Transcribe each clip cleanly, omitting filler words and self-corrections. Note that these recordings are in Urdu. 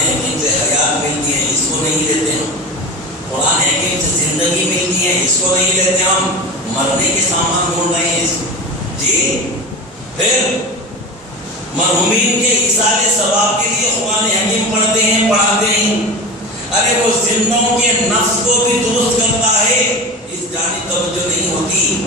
حکیم سے حیات ملتی ہے، اس کو نہیں لیتے ہم. قرآن حکیم سے زندگی ملتی ہے، اس کو نہیں لیتے ہم. مرنے کے سامان ڈھونڈ رہے ہیں اس کو. جی پھر مرحومین کے ایصال ثواب کے لیے قرآن حکیم پڑھتے ہیں، پڑھاتے ہیں. ارے وہ زندوں کے نفس کو بھی درست کرتا ہے، اس جانب توجہ نہیں ہوتی.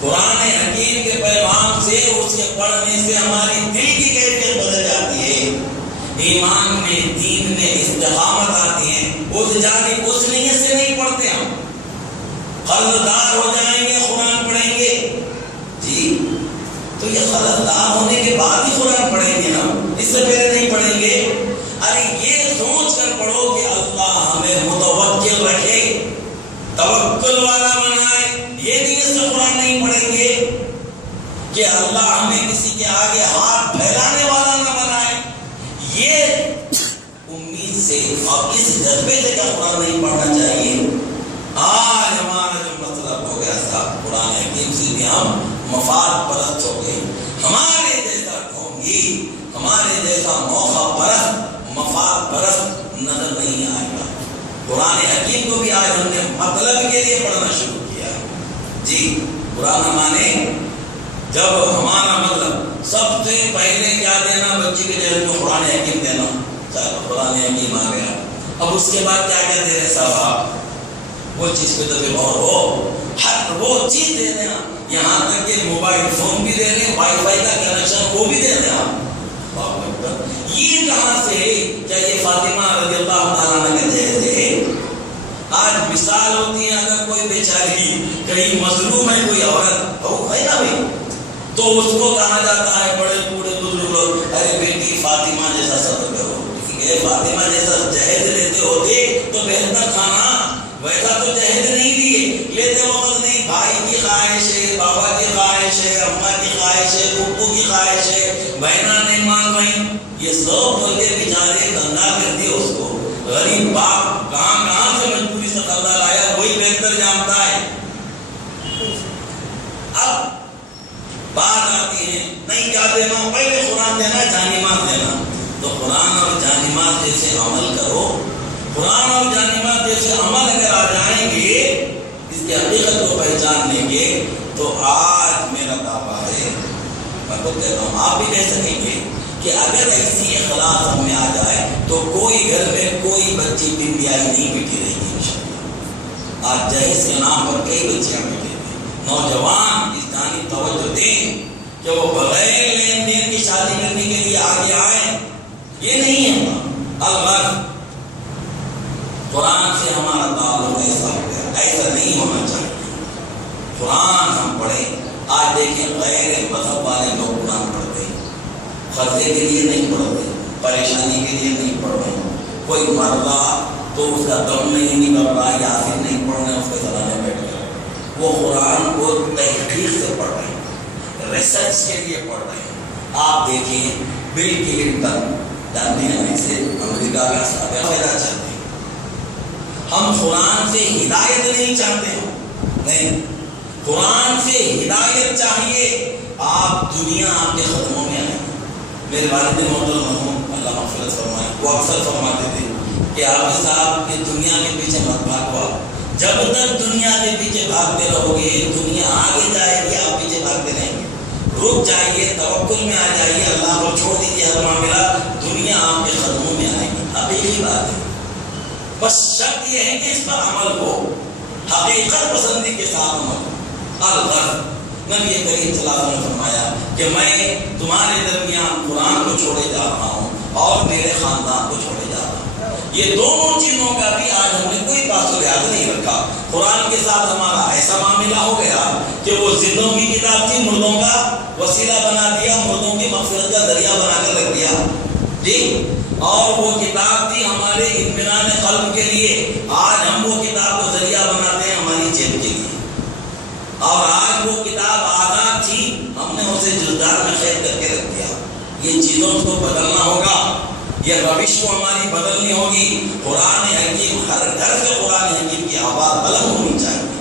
قرآن حکیم کے پیغام سے، اس کے پڑھنے سے ہماری دل کی کیفیت بدل جاتی ہے، ایمان میں، دین میں استقامت آتی ہے. اس جانب اس نیت سے نہیں پڑھتے ہم. قرضدار ہو جائیں گے قرآن پڑھیں گے. جی تو یہ قرضدار ہونے کے بعد ہی قرآن پڑھیں گے ہم، اس سے پہلے نہیں پڑھیں گے. ارے یہ سوچ کر پڑھو کہ اللہ ہمیں متوکل رکھے، توکل والا بنائے. یہ نیت سے قرآن نہیں پڑھیں گے کہ اللہ ہمیں کسی کے آگے ہاتھ پھیلانے والا نہ بنائے. یہ امید سے اور اس جذبے سے کیا قرآن نہیں پڑھنا چاہیے. آج ہمارا جو مطلب ہو گیا تھا قرآن حکیم سے بھی ہم مفاد پرست ہو گئے. ہمارے جیسا قومی، ہمارے جیسا موقع پرست، مفاد پرست نظر نہیں آئے گا. قرآن حکیم کو بھی آج ہم نے مطلب کے لیے پڑھنا شروع کیا. جی قرآن مانے جب ہمارا مطلب سب سے پہلے کیا دینا، بچے کے ذہن میں قرآن حکیم دینا. چلو قرآن حکیم آ گیا، اب اس کے بعد کیا کیا دے رہے صاحب آپ، وہ چیز پہ تو غور ہو. ہر وہ چیز دے رہے ہیں، یہاں تک کہ موبائل فون بھی دے رہے ہیں، وائی فائی کا کنیکشن وہ بھی دے رہے ہیں. یہ کہاں سے ہے؟ کیا یہ فاطمہ رضی اللہ تعالیٰ عنہ کا جہیز ہے؟ آج مثال ہوتی ہے، اگر کوئی بیچاری کہیں مظلوم ہے، کوئی عورت ہے نا بھائی، تو اس کو کہا جاتا ہے بڑے بوڑھے بزرگ لوگ، ارے بیٹی فاطمہ جیسا صبر کرو. ٹھیک ہے، فاطمہ جیسا جہیز لیتے ہوتے تو بہتر کھانا. ویسا تو جہیز نہیں لیے، لیتے وقت نہیں، بھائی کی خواہش ہے، بابا کی خواہش ہے، اماں کی خواہش ہے، پھوپھو کی خواہش ہے، بہنا نہیں مان رہی. یہ سب بول کے بیچارے گنگا کر دی اس کو. غریب باپ کہاں سے مجبوری سے قرضہ لایا، وہی بہتر جانتا ہے. اب بات آتی ہے نہیں کیا دینا، پہلے قرآن دینا، جانی مال دینا. تو قرآن اور جانی مال جیسے عمل کرو. قرآن اور جانی مال جیسے عمل اگر آ جائیں گے، اس کی حقیقت کو پہچان لیں گے، تو آج میرا دعویٰ ہے، میں خود کہتا ہوں، آپ بھی کہہ سکیں گے کہ اگر ایسی اخلاص ہم میں آ جائے تو کوئی گھر میں کوئی بچی بندیائی نہیں بیٹھی رہے گی انشاءاللہ. آج جہیز کے نام پر کئی بچیاں بیٹھی ہیں. نوجوان اس جانب توجہ دیں کہ وہ بغیر لین دین کی شادی کرنے کے لیے آگے آئیں. یہ نہیں ہے الغرض قرآن سے ہمارا تعلق ایسا ہو گیا، ایسا نہیں ہونا چاہیے. قرآن ہم پڑھیں. آج دیکھیں غیر مذہب والے لوگ قرآن پڑھتے ہیں، خرچے کے لیے نہیں پڑھ رہے، پریشانی کے لیے نہیں پڑھ رہے. کوئی مر رہا تو اس کا دم نہیں نکل رہا، یاسین نہیں پڑھ رہے، اس کے سرانے بیٹھ گئے. وہ قرآن کو تحقیق سے پڑھ رہے ہیں، ریسرچ کے لیے پڑھ رہے ہیں. آپ دیکھیں بل کلنٹن جانتے ہیں اسے، امریکہ کا سابق فائدہ چاہتے ہیں. ہم قرآن سے ہدایت نہیں چاہتے ہیں، نہیں، قرآن سے ہدایت چاہیے. آپ دنیا آپ کے قدموں میں آئے. میرے والد محترم مرحوم اللہ مغفرت فرمائے، وہ اکثر فرماتے تھے کہ آپ صاحب کی دنیا کے پیچھے مت بھاگو. جب تک دنیا کے پیچھے بھاگتے رہو گے، دنیا آگے جائے گی، آپ پیچھے بھاگتے رہیں گے. رک جائیے، توکل میں آ جائیے، اللہ کو چھوڑ دیجیے ہر معاملہ، دنیا آپ کے قدموں میں آئے گی. اب یہی بات ہے، بس شرط یہ ہے کہ اس پر عمل ہو، حقیقت پسندی کے ساتھ عمل ہو. الغرض نبی کریم صلی اللہ علیہ وسلم نے فرمایا کہ میں تمہارے درمیان قرآن کو چھوڑے جا رہا ہوں اور میرے خاندان کو چھوڑے جا رہا ہوں. یہ دونوں چیزوں کا بھی آج ہم نے کوئی پاس و لحاظ نہیں رکھا. قرآن کے ساتھ ہمارا ایسا معاملہ ہو گیا کہ وہ زندوں کی کتاب تھی، مردوں کا وسیلہ بنا دیا، مردوں کی مغفرت کا ذریعہ بنا کر رکھ دیا. جی، اور وہ کتاب تھی ہمارے اطمینان قلب کے لیے. آج ہم وہ کتاب کو ذریعہ بناتے ہیں ہماری جیب کے لیے. اور آج وہ کتاب آزاد تھی، ہم نے اسے جلدار میں قید کر کے رکھ دیا. یہ چیزوں کو بدلنا ہوگا، یہ روش کو ہماری بدلنی ہوگی. قرآن حکیم، ہر گھر سے قرآن حکیم کی آواز بلند ہونی چاہیے.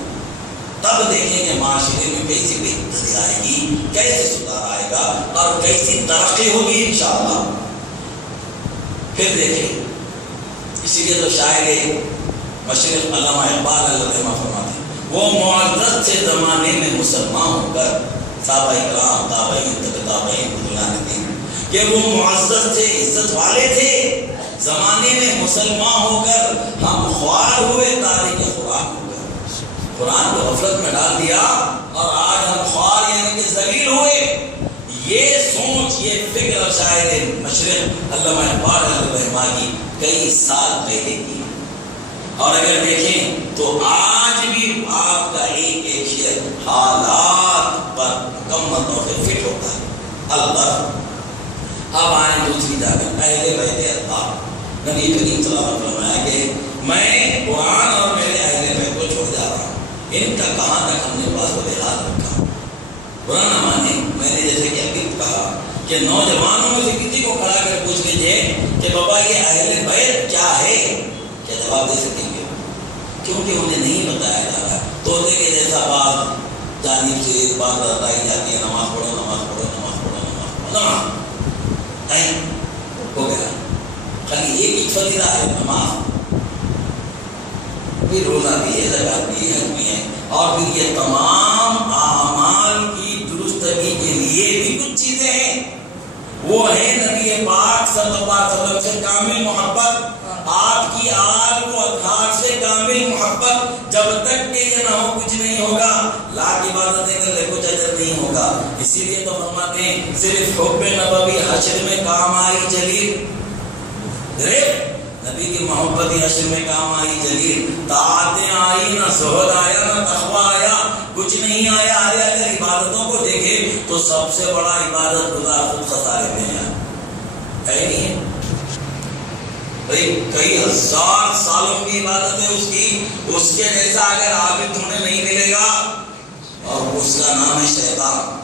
تب دیکھیں گے معاشرے میں کیسی بہتری آئے گی، کیسے سدھار آئے گا اور کیسی ترقی ہوگی انشاءاللہ. پھر دیکھیں اسی لیے تو شاعر مشرق علامہ اقبال اللہ رحمہ فرماتے ہیں وہ معزز سے زمانے میں مسلمان ہو کر صحابہ کرام تابعین تابعین بزرگان دین کہ وہ معزز تھے عزت والے تھے زمانے میں مسلمان ہو کر ہم خوار ہوئے تاریخ قرآن ہو کر قرآن کو غفلت میں ڈال دیا اور آج ہم خوار یعنی کہ ذلیل ہوئے. یہ سوچ یہ فکر شاعر مشرق علامہ اقبال رحمہ کی کئی سال پہلے کی اور اگر دیکھیں تو آج بھی آپ کا ایک ایک شعر حالات پر مکمل طور سے فٹ ہوتا ہے. البتہ اب آئیں دوسری جگہ اہل بیت اطہار. نبی کریم صلی اللہ علیہ وسلم فرمایا کہ میں قرآن اور میرے اہل بیت کو چھوڑ جا رہا ہوں. ان کا کہاں تک ہم نے پاس بہاد رکھا. برا نہ مانے میں نے جیسے کہ ابھی کہا کہ نوجوانوں میں سے کسی کو کھڑا کر پوچھ لیجیے کہ بابا یہ اہل بیت کیا ہے, کیا جواب دے سکیں گے؟ کیونکہ انہیں نہیں بتایا جا رہا. طوطے کے جیسا بات جانب سے ایک بات بتائی جاتی ہے نماز پڑھو نماز پڑھو نماز پڑھو نماز پڑھو ہو گیا. خالی ایک ہی فریضہ ہے نماز, پھر روزہ بھی ہے زکات بھی ہے حج بھی ہے اور پھر یہ تمام اعمال کی درستگی کے لیے بھی کچھ چیزیں ہیں. وہ ہے نبی پاک صلی اللہ علیہ وسلم سے کامل محبت, آپ کی آل و اطہار سے کامل محبت. جب تک کہ یہ نہ ہو کچھ نہیں ہوگا. لاکھ عبادتیں کر لے کچھ اجر نہیں ہوگا. اسی لیے تو فرماتے ہیں صرف حب نبوی حشر میں کام آئی جلیل. نبی کی محبت حشر میں کام آئی جلیل. طاعتیں آئی نہ زہد آیا نہ تقویٰ آیا, کچھ نہیں آیا. اگر عبادتوں کو دیکھے تو سب سے بڑا عبادت گزار خود خسارے میں ہے نہیں بھائی. کئی ہزار سالوں کی عبادت ہے اس کی, اس کے جیسا اگر عابد تمہیں نہیں ملے گا. اور اس کا نام ہے شیطان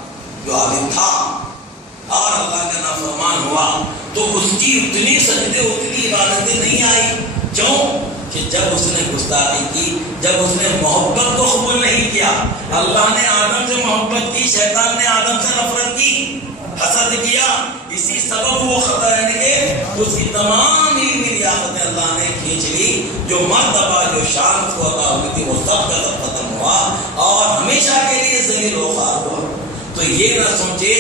جو عابد تھا اور اللہ کا نافرمان ہوا تو اس کی اتنی سجدے اتنی عبادتیں نہیں آئی. کیوں کہ جب اس نے گستاخی کی, جب اس نے محبت کو قبول نہیں کیا. اللہ نے آدم سے محبت کی, شیطان نے آدم سے نفرت کی, حسد کیا. اسی سبب وہ خطا یعنی کہ اس کی تمام علمی ریاستیں اللہ نے کھینچ لی. جو مرتبہ جو شان کو عطا ہوئی تھی وہ سب کا سب ختم ہوا اور ہمیشہ کے لیے ذلیل و خوار ہوا. تو یہ نہ سوچے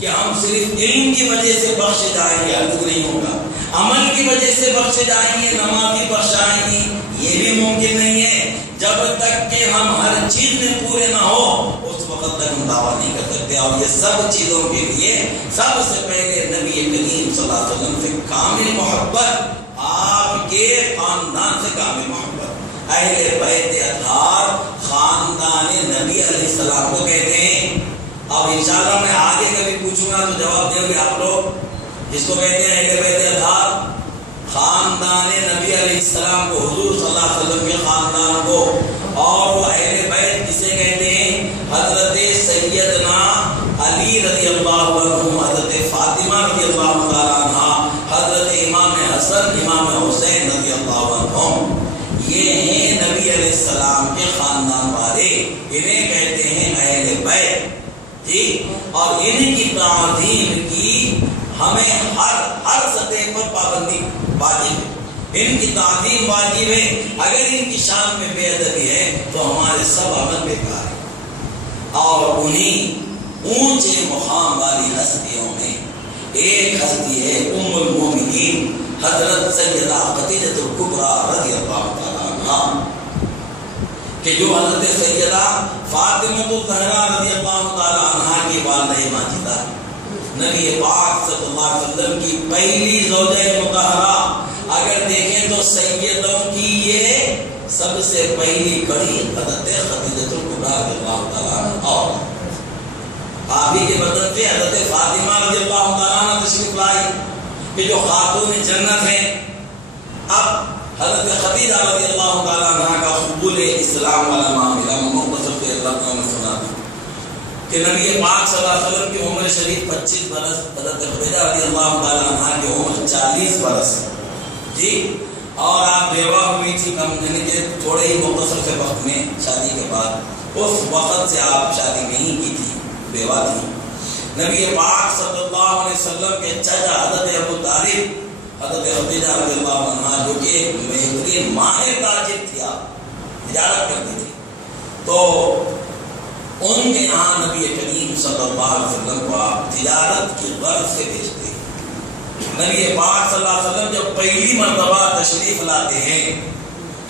کہ ہم صرف علم کی وجہ سے بخشے جائیں گے, ارد نہیں ہوگا. عمل کی وجہ سے بخشے جائیں گے, نمازی بخشائیں گی, یہ بھی ممکن نہیں ہے. جب تک کہ ہم ہر چیز میں پورے نہ ہو اس وقت تک ہم دعویٰ نہیں کر سکتے. اور یہ سب چیزوں کے لیے سب سے پہلے نبی کریم صلی اللہ علیہ وسلم سے کامل محبت, آپ کے خاندان سے کامل محبت. اہل بیت اطہار خاندان نبی علیہ السلام کو کہتے ہیں. اب انشاءاللہ میں آگے کبھی پوچھوں گا تو جواب دیں گے آپ لوگ. جس کو کہتے ہیں اہل بیت اطہار خاندان نبی علیہ السلام کو, حضور صلی اللہ علیہ وسلم کے خاندان کو. اور وہ اہل بیت کسے کہتے ہیں؟ حضرت سیدنا علی رضی اللہ عنہ, حضرت فاطمہ رضی اللہ تعالیٰ عنہ, حضرت امام حسن امام حسین رضی اللہ عنہ. یہ ہیں نبی علیہ السلام کے خاندان والے, انہیں کہتے ہیں اہل بیت. اور انہیں کی تعظیم کی ہمیں ہر سطح پر پابندی واجب ہے. ان کی تعظیم واجب ہے. اگر ان کی شان میں بے ادبی ہے تو ہمارے سب عمل بیکار ہے. اور انہیں اونچے مقام والی ہستیوں میں ایک ہستی ہے ام المومنین حضرت سیدہ خدیجہ الکبریٰ رضی اللہ تعالیٰ عنہا, کہ جو حضرت سیدہ فاطمہ الزہرا رضی اللہ تعالیٰ عنہا کی والدہ ماجدہ, نبی پاک صلی اللہ علیہ وسلم کی پہلی زوجہ مطہرہ. اگر دیکھیں تو سیدوں کی یہ سب سے پہلی کڑی حضرت خدیجہ الکبریٰ رضی اللہ تعالیٰ عنہا, اور آپ ہی کے بدن سے حضرت فاطمہ رضی اللہ تعالیٰ عنہ تشریف لائی کہ جو خاتون جنت ہیں. اب حضرت خدیجہ رضی اللہ تعالیٰ عنہ کا قبول اسلام والا معاملہ مختصر سے اللہ تعالیٰ نے سنا دی کہ نبی پاک صلی اللہ علیہ وسلم کی عمر شریف 25 برس, حضرت خدیجہ رضی اللہ تعالیٰ عنہ کی عمر 40 برس. جی, اور آپ بیوہ ہوئی تھی کم یعنی کہ تھوڑے ہی مختصر سے وقت میں شادی کے بعد. اس وقت سے آپ شادی نہیں کی تھی, بیوہ تھی. نبی پاک صلی اللہ علیہ وسلم کے چچا حضرت ابو طالب حضرت خدیجہ رضی اللہ عنہا جو کہ بہترین ماہر تاجر تھیا، تجارت کرتی تھی، تو ان کے یہاں نبی کریم صلی اللہ علیہ وسلم کو آپ تجارت کی غرض سے بھیجتے ہیں۔ نبی پاک صلی اللہ علیہ وسلم جب پہلی مرتبہ تشریف لاتے ہیں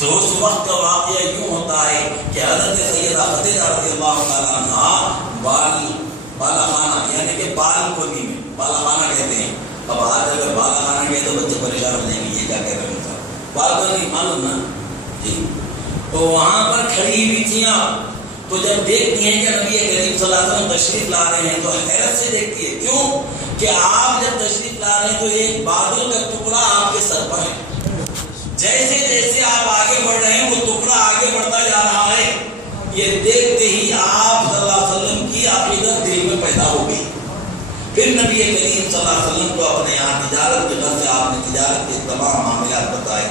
تو اس وقت کا واقعہ یوں ہوتا ہے کہ حضرت سیدہ خدیجہ رضی اللہ تعالیٰ عنہ بالا خانہ یعنی کہ بال کونی میں، بالا خانہ کہتے ہیں، اب آج اگر بالا خانہ کہتے تو بچے پریشان ہو جائیں گے، یہ کیا کہہ رہے ہیں صاحب، بال کونی معلوم نا جی، تو وہاں پر کھڑی ہوئی تھیاں، تو جب دیکھتی ہیں کہ نبی کریم صلی اللہ علیہ وسلم تشریف لا رہے ہیں تو حیرت سے دیکھتی ہے، کیوں کہ آپ جب تشریف لا رہے ہیں تو ایک بادل کا ٹکڑا آپ کے سر پر ہے، جیسے جیسے آپ آگے بڑھ رہے ہیں وہ ٹکڑا آگے بڑھتا جا رہا ہے، یہ دیکھتے ہی آپ صلی اللہ علیہ وسلم کی عقیدت دل میں پیدا ہو گئی۔ پھر نبی کریم صلی اللہ علیہ وسلم کو اپنے یہاں تجارت کے غرض سے آپ نے تجارت کے تمام معاملات بتائے،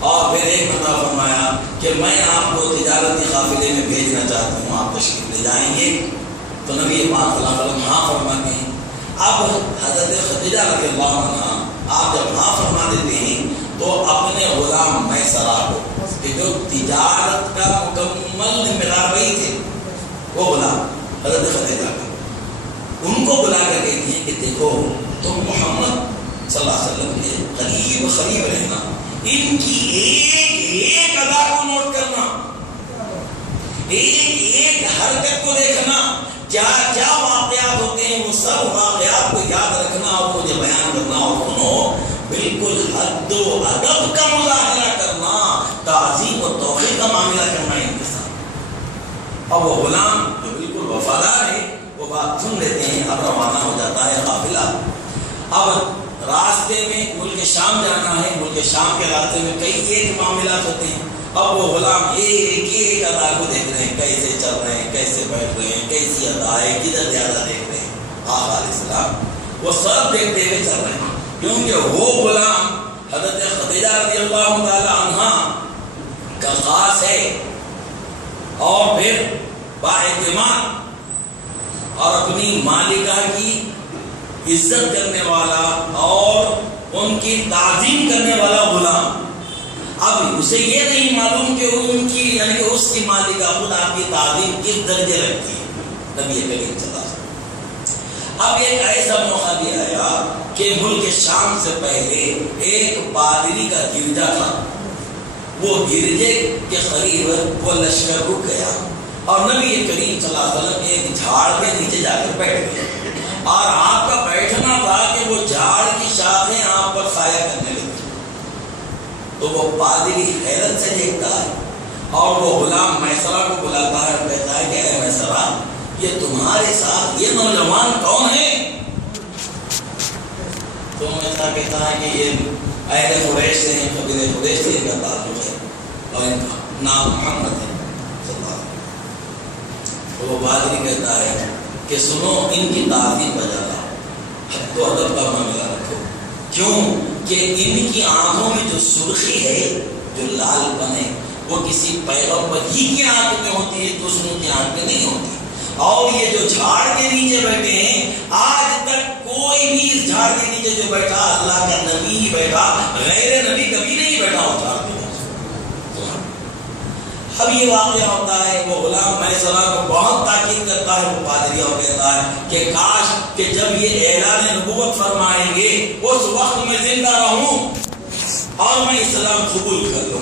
اور پھر ایک مرتبہ فرمایا کہ میں آپ کو تجارتی قافلے میں بھیجنا چاہتا ہوں، آپ تشریف لے جائیں گے؟ تو نبی پاک صلی اللہ علیہ وسلم ہاں فرماتے ہیں۔ اب حضرت خدیجہ رضی اللہ عنہا آپ جب ہاں فرما دیتے ہیں تو اپنے غلام میسرہ کو، کہ جو تجارت کا مکمل ذمہ وہی تھے، وہ غلام حضرت خدیجہ کا، ان کو بلا کر کہتی ہیں کہ دیکھو تم محمد صلی اللہ علیہ وسلم کے قریب رہنا، ان کی ایک ادا کو نوٹ کرنا، ایک حرکت کو دیکھنا، کیا کیا واقعات ہوتے ہیں وہ سب واقعات کو یاد رکھنا اور مجھے بیان کرنا، اور سنو بالکل حد و ادب کا مظاہرہ کرنا، تعظیم و توقیر کا معاملہ کرنا ان کے ساتھ۔ اور وہ غلام جو بالکل وفادار ہے وہ بات سن لیتے ہیں، اب روانہ ہو جاتا ہے قافلہ۔ اب راستے میں ملک شام جانا ہے، ملک شام کے راستے میں کئی ایک معاملات ہوتے ہیں، اب وہ غلام ایک ادا کو دیکھ رہے ہیں، کیسے چل رہے ہیں، کیسے بیٹھ رہے ہیں، کیسی ادا ہے، کدھر زیادہ دیکھ رہے ہیں، آپ علیہ السلام وہ سب دیکھتے ہوئے چل رہے ہیں، کیونکہ وہ غلام حضرت خدیجہ رضی اللہ تعالی عنہا کا خاص ہے، اور پھر بااعتماد اور اپنی مالکہ کی عزت کرنے والا اور ان کی تعظیم کرنے والا غلام۔ اب اسے یہ نہیں معلوم کہ ان کی یعنی کہ اس کی مالکہ خود آپ کی تعظیم کس درجے رکھتی ہے، نبی کریم صلی اللہ علیہ وسلم۔ اب ایک ایسا موقع بھی آیا کہ ملک شام سے پہلے ایک پادری کا گرجا تھا، وہ گرجے کے قریب وہ لشکر رک گیا، اور نبی کریم صلی اللہ علیہ وسلم ایک جھاڑ کے نیچے جا کر بیٹھ گئے، اور آپ کا بیٹھنا تھا کہ وہ جھاڑ کی شاخیں آپ پر سایہ کرنے لگی، تو وہ پادری حیرت سے دیکھتا ہے، اور وہ غلام میسرہ کو بلاتا ہے، کہتا ہے کہ اے میسرہ یہ تمہارے ساتھ یہ نوجوان کون ہے؟ تو میسرہ کہتا ہے کہ یہ اہل قریش سے ہیں، قبیلہ قریش سے ان کا تعلق ہے، اور ان کا نام محمد ہے صلی اللہ علیہ وسلم۔ تو وہ پادری کہتا ہے کہ سنو ان کی تعظیم بجا لاؤ، حد و ادب کا معاملہ رکھو، کیوں کہ ان کی آنکھوں میں جو سرخی ہے، جو لال پن ہے، وہ کسی پیغمبر ہی کی آنکھ میں ہوتی ہے، دوسروں کی آنکھ میں نہیں ہوتی، اور یہ جو جھاڑ کے نیچے بیٹھے ہیں آج تک کوئی بھی اس جھاڑ کے نیچے جو بیٹھا اللہ کا نبی ہی بیٹھا، غیر نبی کبھی نہیں بیٹھا ہو جھاڑ کے نیچے۔ اب یہ واقعہ ہوتا ہے، وہ غلام میسرہ کو بہت تاکید کرتا ہے وہ پادری، اور کہتا ہے کہ کاش کہ جب یہ اعلان نبوت فرمائیں گے اس وقت میں زندہ رہوں اور میں اسلام قبول کر لوں۔